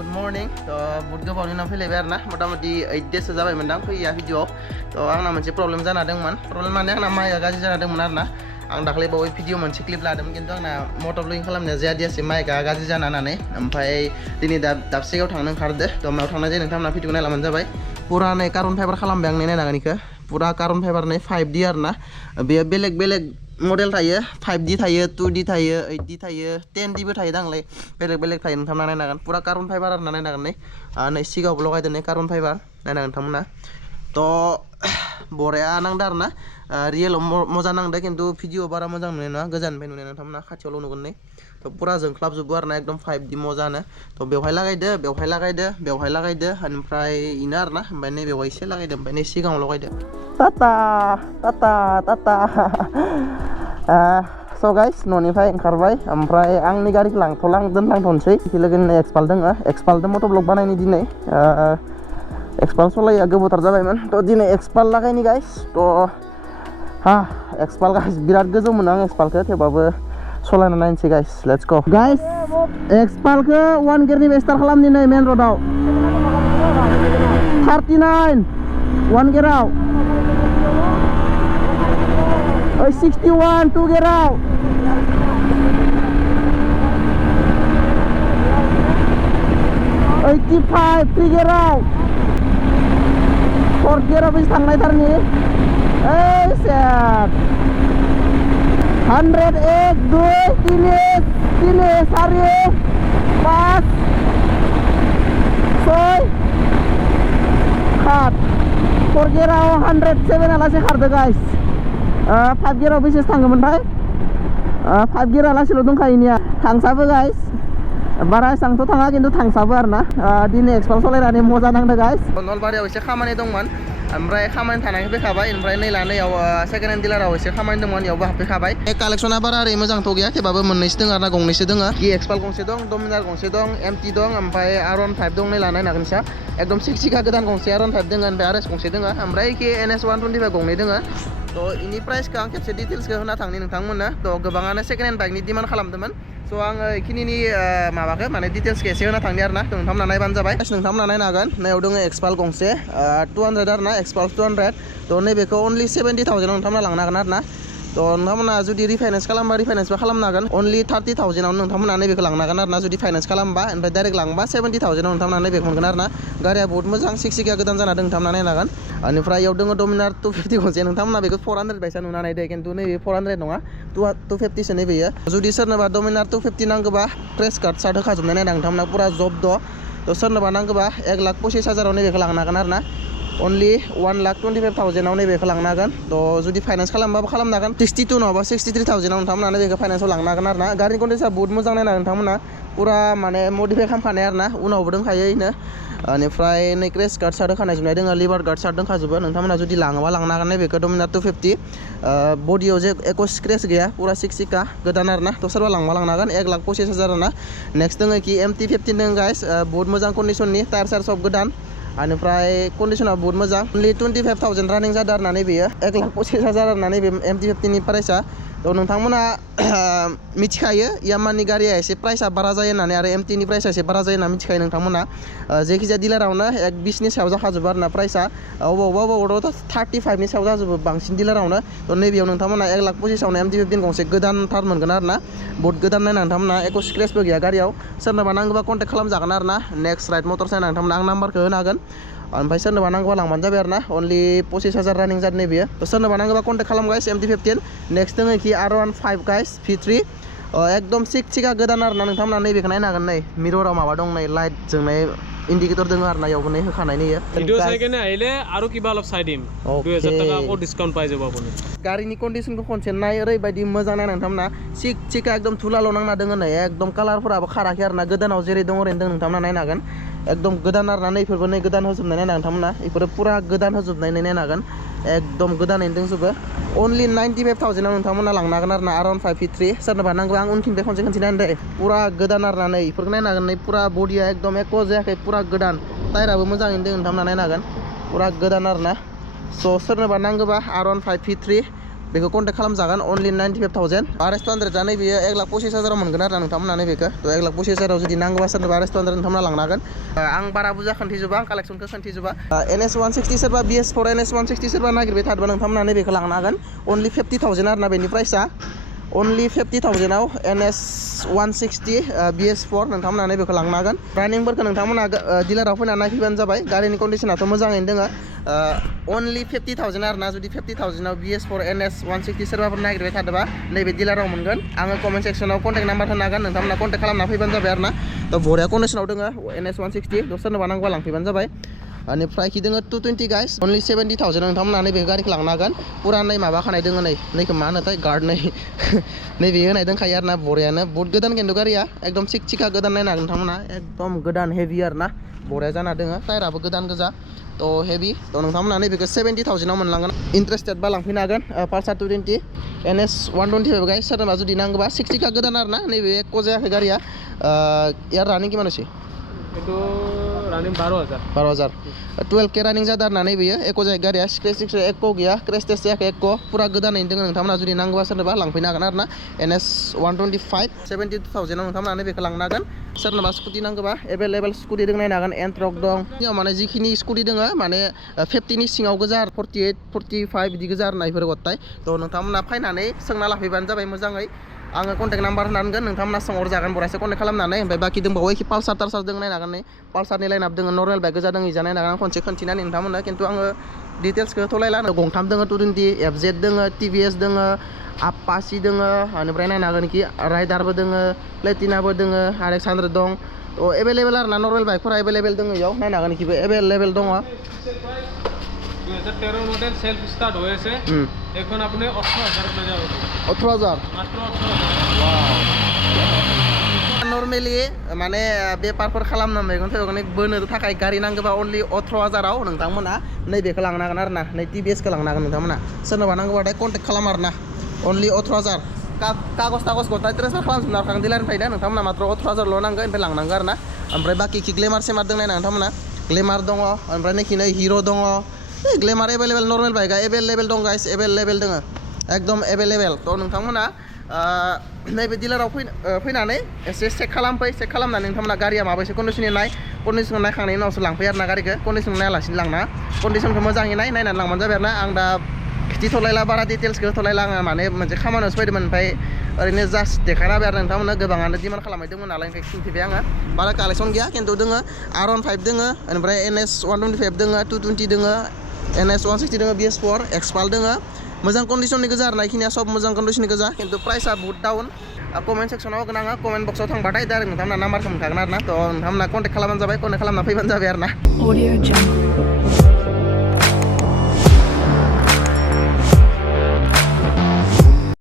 good morning तो बहुत गोबावनि उनाव फैलायबाय आरो ना मथा-मथि 8 days जाबाय मोनदां फैया भिडिअ तो आंना मोनसे प्रब्लेम जाना दंमोन प्रब्लेम माने आंना माइया गाज्रि जाना दंमोन आरो ना आं दाख्लै बावै भिडिअ मोनसे क्लिप लादोंमोन खिन्थु आंना मटर ब्लगिं खालामनाया जायासै माइया गाज्रि जाना होननानै ओमफ्राय दिनै दाबसे जायगायाव थांनो ओंखारदो तो मायाव थांनाय जायो नोंथांमोना भिडिअ नायलाबानो जाबाय पुरा नै कार्बन फाइबार खालामबाय आं नायना इखो पुरा कार्बन फाइबार नै 5D आरो ना बेयो बेलेग बेलेग मडेल थायो 5D थायो 2D थायो 8D थायो 10D बो थायो दांलै बेलेग बेलेग थायो नोंथांमोना नायनांगोन पुरा कार्बन फाइबार आरो ना नायनांगोन नै सिगाङावबो लगायदों नै कार्बन फाइबार नायनांगोन नोंथांमोना तो बरिया नांदो आरो ना रियेलाव मोजां नांदो खिन्थु भिडिअ बारा मोजां नुनाय नङा गोजाननिफ्राय नुनाय नोंथांमोना खाथियावल' नुगोन नै तो पुरा जोंख्लाबजोबो आरो ना एकदम 5D मोजानो तो बेवहाय लागायदो बेवहाय लागायदो बेवहाय लागायदो ओमफ्राय इनो आरो ना ओमफ्राय नै बेवहाय एसे लागायदो ओमफ्राय नै सिगाङाव लगायदो टाटा टाटा टाटा स' गाइस न'निफ्राय ओंखारबाय ओमफ्राय आंनि गारिखौ लांथ'ला आं दोनलांथ'नोसै लोगोनि एक्सपाल दोङो एक्सपालजों मटर ब्लग बानायनि दिनै एक्सपाल सलाया गोबावथार जाबायमोन थ' दिनै एक्सपाल लागायनि गाइस थ' एक्सपाल गाइस बिराद गोजौ मोनो आं एक्सपालखौ थेवबाबो सलायना नायनोसै गाइस लेट्स गो गाइस एक्सपालखौ 1 गियारनिफ्राय स्टार्ट खालामनि नै मेन र'डआव 39 1 गियाराव 61 2 गियाराव 85 3 गियाराव 4 गियाराव बेसे थांनाय थारनि ओइ सेट 100 1 2 3 3 4 5 6 7 4 गियाराव 107 आलासे खारदो गाइस 5 गियाराव बेसे थाङोमोनथाय 5 गियार आलासेल' दंखायोनिया थांसाबो गाइस बारा एसांथ' थाङा खिन्थु थांसाबो आरो ना दिनै एक्सपाल सलायनानै मोजां नांदो गाइस नलबारियाव एसे खामानि दंमोन ओमफ्राय खामानि थानायखौ फैखाबाय ओमफ्राय नै लानैयाव सेकेन्ड हेन्ड डिलाराव एसे खामानि दंमोन इयावबो हाबफैखाबाय कालेक्सना बारा ओरै मोजांथ' गैया थेवबाबो मोननैसो दङ आरो ना गंनैसो दङ कि एक्सपाल गंसे दं डमिनार गंसे दं MT दं ओमफ्राय R15 दं नै लानाय नागोन सा एकदम सिक्सिका गोदान गंसे R15 दङ ओमफ्राय RS गंसे दङ ओमफ्राय कि NS 125 गंनै दङ तो इनि प्राइसखौ आं खेबसे डिटेल्सखौ होना थांनि नोंथांमोननो तो गोबाङानो सेकेन्ड हेन्ड बाइकनि डिमान्ड खालामदोंमोन स' आङो इखिनिनि माबाखौ माने डिटेल्सखौ एसे होना थांनि आरो ना नोंथांमोना नायबानो जाबाय नोंथांमोना नायनो हागोन नायाव दङ एक्सपाल गंसे 200 आरो ना एक्सपाल 200 तो नैबेखौ अनलि 70,000 नोंथांमोना लांनो हागोन आरो ना तो नोंथांमोना जुदि रिफाइनेन्स खालामबा रिफाइनेन्सबो खालामनो हागोन अनलि 30,000 नोंथांमोना नैबेखौ लांनो हागोन आरो ना जुदि फाइनेन्स खालामबा ओमफ्राय डाइरेक्ट लांबा 70,000 नोंथांमोना नैबेखौ मोनगोन आरो ना गारिया बहुत मोजां सिक्सिका गोदान जाना दं नोंथांमोना नायनो हागोन बेनिफ्राय इयाव दङ डमिनार 250 गंसे नोंथांमोना बेखौ 400 बायसा नुनो हानाय दे खिन्थु नैबे 400 नङा 250 सो नैबेयो जुदि सोरनोबा डमिनार 250 नांगौबा प्रेस कार्ड सार्ट होखाजोबनाय नायना नोंथांमोना पुरा जब द' तो सोरनोबा नांगौबा 1,25,000 नैबेखौ लांनो हागोन आरो ना अनलि 1,25,000 नैबेखौ लांनो हागोन तो जुदि फाइनेन्स खालामबाबो खालामनो हागोन 62 नङाबा 63,000 नोंथांमोना नैबेखौ फाइनेन्सआव लांनो हागोन आरो ना गारिनि कन्डिशना बहुत मोजां नायना नोंथांमोना पुरा माने मडिफाइ खालामखानाय आरो ना उनावबो दंखायो इनो बेनिफ्राय नै क्रेस गार्ड सार्ट होखानाय जोबनाय दङ लिभार गार्ड सार्ट दंखाजोबो नोंथांमोना जुदि लाङोबा लांनो हागोन नैबेखौ डमिनार 250 बडियाव जे एक स्क्रेच गैया पुरा सिक्सिका गोदान आरो ना तो सोरबा लांबा लांनो हागोन 1,25,000 ना नेक्स्ट दङ कि MT 15 दङ गाइस बहुत मोजां कन्डिशननि टायार सार सब गोदान बेनिफ्राय कन्डिशना बहुत मोजां अनलि 25,000 रानिं जादों आरो ना नैबेयो 1,25,000 आरो ना नैबे MT 15 नि प्राइसा तो नोंथांमोना मिथिखायो यामानि गारिया एसे प्राइसा बारा जायो होननानै आरो MT नि प्राइसा एसे बारा जायो होनना मिथिखायो नोंथांमोना जायखिजाया डिलारावनो 20 नि सायाव जाखाजोबो आरो ना प्राइसा अबावबा 35 नि सायाव जाजोबो बांसिन डिलारावनो तो नैबेयाव नोंथांमोना 1,25,000 MT 15 गंसे गोदानथार मोनगोन आरो ना बहुत गोदान नायना नोंथांमोना एक स्क्रेचबो गैया गारियाव सोरनोबा नांगौबा कन्टेक्ट खालामजागोन आरो ना नेक्स्ट राइड मटर्स नायना नोंथांमोना आं नाम्बारखौ होनो हागोन ओमफ्राय सोरनोबा नांगौबा लांबानो जाबाय आरो ना अनलि 25,000 रानिं जादों नैबेयो तो सोरनोबा नांगौबा कन्टेक्ट खालाम गाइस MT 15 नेक्स्ट दङ कि R15 गाइस V3 एकदम सिक्सिका गोदान आरो ना नोंथांमोना नैबेखौ नायनो हागोन नै मिरराव माबा दं नै लाइट जोंनाय इन्डिकेटर दङ आरो ना इयावबो नै होखानाय नै ভিডিও চাই কেনে আহিলে আৰু কিবা অলপ চাই দিম 2000 টাকা আকৌ ডিসকাউন্ট পাই যাব আপুনি गारिनि कन्डिशनखौ खनसे नाय ओरैबायदि मोजां नायना नोंथांमोना सिक्सिका एकदम धुलाल' नांना दङ नै एकदम कालारफोराबो खाराखै आरो ना गोदानाव जेरै दङ ओरैनो दं नोंथांमोना नायनो हागोन एकदम गोदान आरो ना नैफोरबो नै गोदान होजोबनाय नायना नोंथांमोना बेफोरो पुरा गोदान होजोबनाय नायनो हागोन एकदम गोदानैनो दंजोबो अनलि 95,000 नोंथांमोना लांनो हागोन आरो ना R15 V3 सोरनोबा नांगौ आं उनखिनिफ्राय खनसे नायनो दे पुरा गोदान आरो ना नै बेफोरखौ नायनो हागोन नै पुरा बडिया एकदम एक' जायाखै पुरा गोदान टायाराबो मोजाङैनो दं नोंथांमोना नायनो हागोन पुरा गोदान आरो ना स' सोरनोबा नांगौबा R15 V3 बेखौ कन्टेक्ट खालामजागोन अनलि 95,000 RS200 दा नैबेयो 1,25,000 मोनगोन आरो नोंथांमोना नैबेखौ थ' 1,25,000 जुदि नांगौबा सोरनोबा RS200 नोंथांमोना लांनो हागोन आं बारा बुरजा खोन्थिजोबा आं कालेक्सनखौ खोन्थिजोबा NS160 सोरबा BS4 NS160 सोरबा नागिरबाय थादोंबा नोंथांमोना नैबेखौ लांनो हागोन अनलि 50,000 आरोना बेनि प्राइसआ अनलि 50,000 आव NS160 BS4 नोंथांमोना नैबेखौ लांनो हागोन रानिंफोरखौ नोंथांमोना डिलाराव फैनानै नायफैबानो जाबाय गारिनि कन्डिशनाथ' मोजाङैनो दोङो अनलि 50,000 आरोना जुदि 50,000 आव BS4 NS160 सोरबाफोर नागिरबाय थादोंबा नैबे डिलाराव मोनगोन आङो कमेन्ट सेक्सनाव कन्टेक्ट नाम्बार होनो हागोन नोंथांमोना कन्टेक्ट खालामना फैबानो जाबाय आरोना थ' बरिया कन्डिशनाव दोङो NS160 सोरनोबा नांगौबा लांफैबानो जाबाय बेनिफ्राय दोङो 220 गाइस अनलि 70,000 नोंथांमोना नैबे गारिखौ लांनो हागोन पुरा नै माबाखानाय दोङो नैखौ मा होनोथाय गार्ड नैबे होनाय दंखायो आरोना बरियानो बहुत गोदान खिन्थु गारिया एकदम सिका गोदान नायनो हागोन नोंथांमोना एकदम गोदान हेभि आरोना बरिया जाना दोङो टायाराबो गोदान गोजा थ' हेभि थ' नोंथांमोना नैबेखौ 70,000 आव मोनलांगोन इन्टारेस्टेडबा लांफैनो हागोन पालसार 220 NS125 गाइस सोरनोबा जुदि नांगौबा 60 गोदान आरोना नैबे एक जायाखै गारिया यार रानिं किमान আছে itu running 12,000 12K रानिं जादों आरोना नैबेयो एक जायो गारिया स्क्रेच एक गैया क्रैश टेस्ट जायाखै एक पुरा गोदानैनो दोङो नोंथांमोना जुदि नांगौबा सोरनोबा लांफैनो हागोन आरोना NS125 70,000 आव नोंथांमोना नैबेखौ लांनो हागोन सोरनोबा स्कुटि नांगौबा एभेलेबल स्कुटि दं नायनो हागोन एन्ट्रक दं बेयाव माने जिखिनि स्कुटि दोङो माने 50नि सिङाव गोजा 48 45 बिदि गोजा आरोना इफोर गथाय थ' नोंथांमोना फैनानै सोंना लाफैबानो जाबाय मोजाङै आङो कन्टेक्ट नाम्बार होनांगोन नोंथांमोना सोंहरजागोन बरायसे कन्टेक्ट खालामनानै ओमफ्राय बाखि दंबावो एखे पालसार टालसार दों नायनो हागोन नै पालसारनि लाइनआप दोङो नर्मेल बाइक गोजा दों इजा नायनो हागोन खनसे खोन्थिनानै नोंथांमोना खिन्थु आङो डिटेल्सखौ थलायला गंथाम दोङो 220 FZ दोङो TVS दोङो आपासि दोङो बेनिफ्राय नायनो हागोन कि राइडारबो दोङो प्लेटिनाबो दोङो RX100 दं थ' एभेलेबल आरोना नर्मेल बाइकफोरा एभेलेबल दोङो इयाव नायनो हागोन कि एभेलेबल दङ 2013 মডেল সেলফ স্টার্ট হয়েছে এখন আপনি 18,000 পড়ে যাবে 18,000 মাত্র 18,000 नर्मेलि माने बेफारफोर खालामनो मैगं थाइगंनि बोनो थाखाय गारि नांगौबा अनलि 18,000 आव नोंथांमोना नैबेखौ लांनो हागोन आरोना नै TVS खौ लांनो हागोन नोंथांमोना सोरनोबा नांगौबाथाय कन्टेक्ट खालाम आरोना अनलि 18,000 कागज गथाय ट्रेन्सफार खालामजोबना हरखागोन डिलारनिफ्राय दा नोंथांमोना मात्र 18,000 नांगौ ओमफ्राय लांनांगौ आरोना ओमफ्राय बाखि ग्लेमार सेमार दं नायना नोंथांमोना ग्लेमार दङ ओमफ्राय नै हिरो दङ ग्लेमार एभेलेबल नर्मेल बाइकआ एभेलेबल दं गाइस एभेलेबल दङ एकदम एभेलेबल थ' नोंथांमोना नैबे डिलाराव फैनानै एसे चेक खालामनानै नोंथांमोना गारिया माबायसे कन्डिशननि कन्डिशन नायखांनायनि उनावसो लांफैयो आरोना गारिखौ कन्डिशन नायालासिनो लांना कन्डिशनखौ मोजाङै नायनानै लांबानो जाबाय आरोना आं दा खिथिथ'लायला बारा डिटेल्सखौ होथ'लायला आङो माने मोनसे खामानियावसो फैदोंमोन ओमफ्राय ओरैनो जास्ट देखायना होबाय आरो नोंथांमोना गोबाङानो डिमान्ड खालामदोंमोन नालाय ओंखाय खिन्थिबाय आङो बारा कालेक्सन गैया खिन्थु दोङो R15 दोङो ओमफ्राय NS125 दोङो 220 दोङो NS160 दोङो BS4 एक्सपाल दोङो मोजां कन्डिशननि गोजा आरोना इखिनिया सब मोजां कन्डिशननि गोजा खिन्थु प्राइसआ बहुत डाउन कमेन्ट सेक्सनाव होगोन आङो कमेन्ट बक्सआव थांबाथाय डाइरेक्ट नोंथांमोना नाम्बारखौ मोनखागोन आरोना थ' नोंथांमोना कन्टेक्ट खालामबानो जाबाय कन्टेक्ट खालामना फैबानो जाबाय आरोना